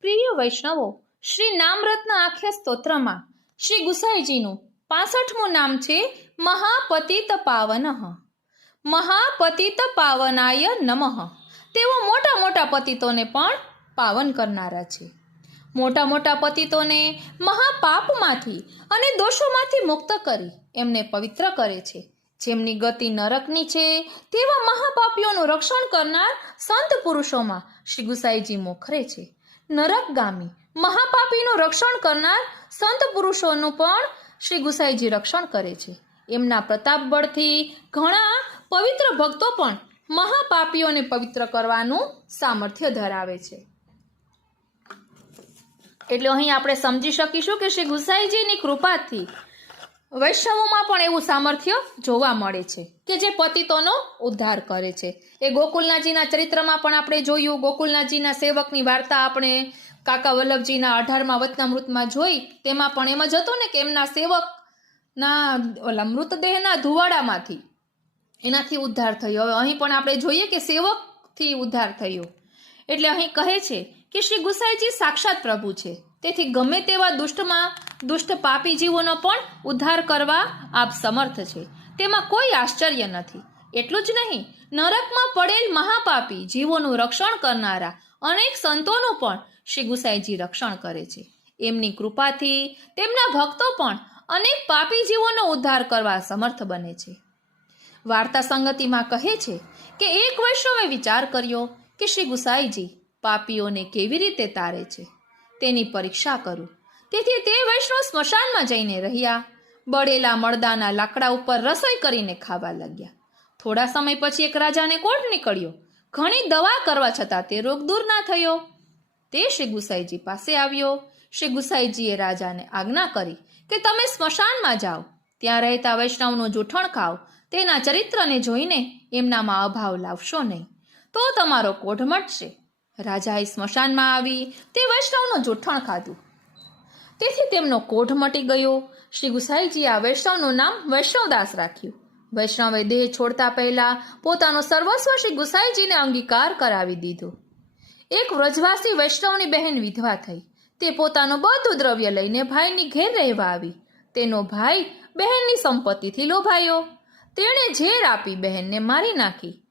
પ્રિય વૈષ્ણવો, શ્રી નામરત્ન આખ્યા સ્તોત્રમાં શ્રી ગુસાઈજીનું પાસઠમું નામ છે મહાપતિત પાવન. મહાપતિત પાવનાય નમઃ. તેઓ મોટા મોટા પતિતોને પણ પાવન કરનારા છે. મોટા મોટા પતિતોને મહાપાપમાંથી અને દોષોમાંથી મુક્ત કરી એમને પવિત્ર કરે છે. જેમની ગતિ નરકની છે, તેવા મહાપાપીઓનું રક્ષણ કરનાર સંત પુરુષોમાં શ્રી ગુસાઈજી મોખરે છે. નરકગામી. મહાપાપીનું રક્ષણ કરનાર સંત પુરુષોનું પણ શ્રી ગુસાઈજી રક્ષણ કરે છે. એમના પ્રતાપ બળથી ઘણા પવિત્ર ભક્તો પણ મહાપાપીઓને પવિત્ર કરવાનું સામર્થ્ય ધરાવે છે. એટલે અહીં આપણે સમજી શકીશું કે શ્રી ગુસાઈજીની કૃપાથી વૈષ્ણવોમાં પણ એવું સામર્થ્ય જોવા મળે છે કે જે પતિતોનો ઉદ્ધાર કરે છે. એ ગોકુલનાજીના ચરિત્રમાં પણ આપણે જોયું, ગોકુલનાથજીના સેવકની વાર્તા આપણે કાકા વલ્લભજીના અઢારમાં વતનામૃતમાં જોઈ. તેમાં પણ એમ જ હતું ને કે એમના સેવકના ઓલા મૃતદેહના ધુવાડામાંથી એનાથી ઉદ્ધાર થયો. હવે અહીં પણ આપણે જોઈએ કે સેવકથી ઉદ્ધાર થયો. એટલે અહીં કહે છે કે શ્રી ગુસાઈજી સાક્ષાત પ્રભુ છે. તેથી ગમે તેવા દુષ્ટમાં, દુષ્ટ પાપી જીવોનો પણ ઉદ્ધાર કરવા આપ સમર્થ છે. તેમાં કોઈ આશ્ચર્ય નથી. એટલું જ નહીં, નરકમાં પડેલ મહાપાપી જીવોનું રક્ષણ કરનારા અનેક સંતોનું પણ શ્રી ગુસાઈજી રક્ષણ કરે છે. એમની કૃપાથી તેમના ભક્તો પણ અનેક પાપી જીવોનો ઉદ્ધાર કરવા સમર્થ બને છે. વાર્તા સંગતિમાં કહે છે કે એક વૈષ્ણવે વિચાર કર્યો કે શ્રી ગુસાઈજી પાપીઓને કેવી રીતે તારે છે? તેની પરીક્ષા કરું. તેથી તે વૈષ્ણવ સ્મશાનમાં જઈને રહ્યા. બળેલા મળદાના લાકડા ઉપર રસોઈ કરીને ખાવા લાગ્યા. થોડા સમય પછી એક રાજાને કોઢ નીકળ્યો. ઘણી દવા કરવા છતાં તે રોગ દૂર ના થયો. તે શ્રી ગુસાઈજી પાસે આવ્યો. શ્રી ગુસાઈજીએ રાજાને આજ્ઞા કરી કે તમે સ્મશાનમાં જાઓ. ત્યાં રહેતા વૈષ્ણવનું જૂઠણ ખાઓ તેના ચરિત્રને જોઈને એમનામાં અભાવ લાવશો નહીં. તો તમારો કોઢ મટશે. રાજાએ સ્મશાનમાં આવી તે વૈષ્ણવનું જૂઠણ ખાધું. તેથી તેમનો કોઢ મટી ગયો. શ્રી ગુસાઈજીએ આ વૈષ્ણવનું નામ વૈષ્ણવદાસ રાખ્યું. વૈષ્ણવે દેહ છોડતા પહેલા પોતાનો સર્વસ્વ શ્રી ગુસાઈજીને અંગીકાર કરાવી દીધો. એક વ્રજવાસી વૈષ્ણવની બહેન વિધવા થઈ. તે પોતાનું બધું દ્રવ્ય લઈને ભાઈની ઘેર રહેવા આવી. તેનો ભાઈ બહેનની સંપત્તિથી લોભાયો. તેણે ઝેર આપી બહેનને મારી નાખી.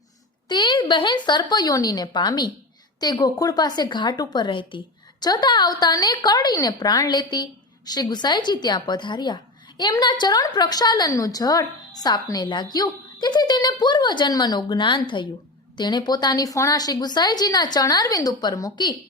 તે બહેન સર્પયોનીને પામી. તે ગોકુળ પાસે ઘાટ ઉપર રહેતી. જતા આવતાને કરડીને પ્રાણ લેતી. શ્રી ગુસાઈજી ત્યાં પધાર્યા. એમના ચરણ પ્રક્ષાલનનું જળ સાપને લાગ્યું. તેથી તેને પૂર્વજન્મનું જ્ઞાન થયું. તેણે પોતાની ફણા શ્રી ગુસાઈજીના ચણારવિંદ ઉપર મૂકી